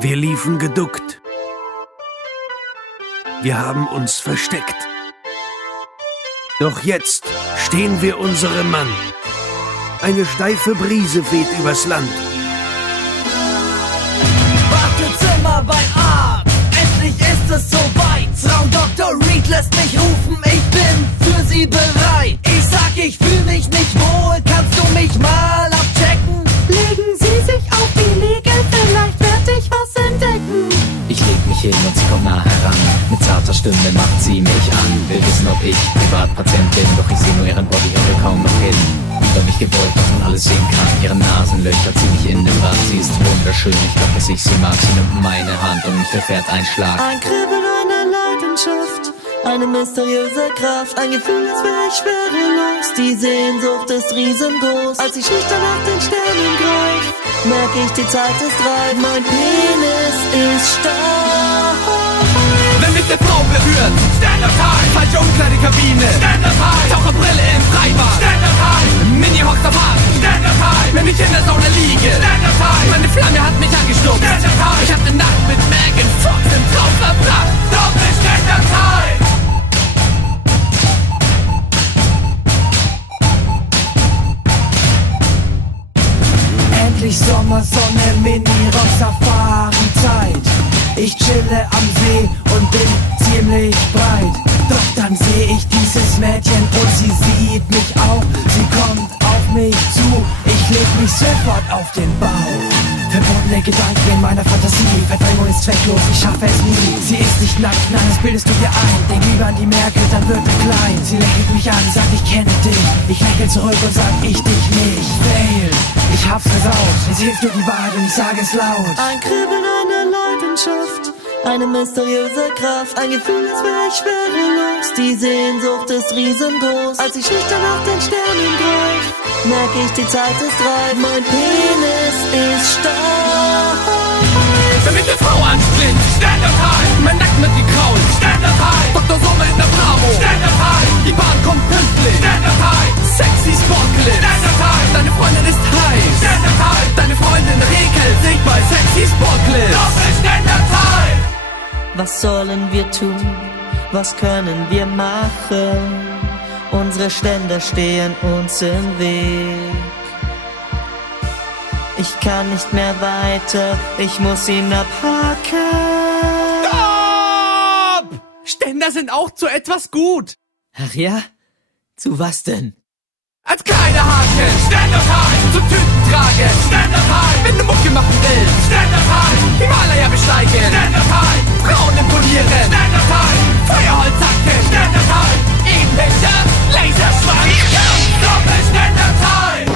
Wir liefen geduckt. Wir haben uns versteckt. Doch jetzt stehen wir unserem Mann. Eine steife Brise weht übers Land. Wartezimmer bei Arzt, endlich ist es soweit. Frau Dr. Reed lässt mich rufen, ich bin für Sie bereit. Ich sag, ich fühl mich nicht wohl, kannst du mich mal abchecken? Legen Sie sich auf die Liege, vielleicht werd ich was entdecken. Ich leg mich hin und sie kommt nah heran. Mit zarter Stimme macht sie mich an. Will wissen, ob ich Privatpatient bin, doch ich seh nur ihren Body, höre kaum noch hin. Über mich gebeugt, was man alles sehen kann. Ihre Nasenlöcher zieh mich in den Rad. Sie ist wunderschön, ich glaub, dass ich sie mag. Sie nimmt meine Hand und mich verfährt ein Schlag. Ein Kribbeln, eine Leidenschaft, eine mysteriöse Kraft. Ein Gefühl, als wär ich schwerelos. Die Sehnsucht ist riesengroß. Als ich schüchtern nach den Sternen greif, merk ich, die Zeit ist reif. Mein Penis ist stark. Wenn mich der Frau berührt, Standard High. Falsche Umkleidekabine, Standard High. Taucherbrille im Freibad, Standard High. Mini hockt auf Hart, Standard High. Wenn ich in der Sauna liege, Standard High. Meine Flamme hat mich angestupst, Standard High. Ich hab die Nacht mit Megan Fox im Traum verbracht. Doppel Standard High. Endlich Sommersonne, Mini-Rock, Safari-Zeit. Ich chille am See und bin ziemlich breit. Doch dann seh ich dieses Mädchen und sie sieht mich auch. Sie kommt auf mich zu, ich leg mich sofort auf den Bauch. Verbotene Gedanken in meiner Fantasie, Verdrängung ist zwecklos, ich schaffe es nie. Sie ist nicht nackt, nein, das bildest du dir ein. Denk lieber an die Merkel, dann wird er klein. Sie lächelt mich an, sagt, ich kenne dich. Ich lächle zurück und sag, ich dich nicht. Fail, ich hab's versaut. Es hilft nur die Wahrheit und ich sage es laut. Ein Kribbeln, eine Leidenschaft, eine mysteriöse Kraft. Ein Gefühl, als wär ich schwerelos. Die Sehnsucht ist riesengroß. Als ich schüchtern nach den Sternen greif, merk ich, die Zeit ist reif. Mein Penis ist stark. Wenn mich der Frau anspringt, Standard High. Mein Nacken wird gekrault, Standard High. Dr. Sommer in der Bravo, Standard High. Die Bahn kommt pünktlich, Standard High. Sexy Sportclip, Standard High. Deine Freundin ist heiß, Standard High. Deine Freundin regelt sich bei Sexy Sportclip. Doppel Standard High. Was sollen wir tun? Was können wir machen? Unsere Ständer stehen uns im Weg. Ich kann nicht mehr weiter, ich muss ihn abhaken. Stopp! Ständer sind auch zu etwas gut. Ach ja? Zu was denn? Als Kleiderhaken, Standard High. Zum Tüten tragen, Standard High. Wenn du Mucke machen willst, Standard High. Himalaya besteigen, Standard High. Frauen imponieren, Standard High. Feuerholz hacken, Standard High. Ebenwälder, Laserschwanz, Doppel Standard High.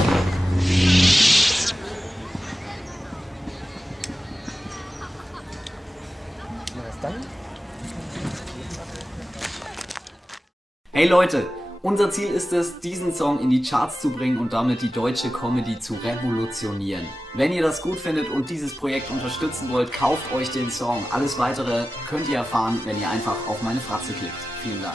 Hey Leute, unser Ziel ist es, diesen Song in die Charts zu bringen und damit die deutsche Comedy zu revolutionieren. Wenn ihr das gut findet und dieses Projekt unterstützen wollt, kauft euch den Song. Alles weitere könnt ihr erfahren, wenn ihr einfach auf meine Fratze klickt. Vielen Dank.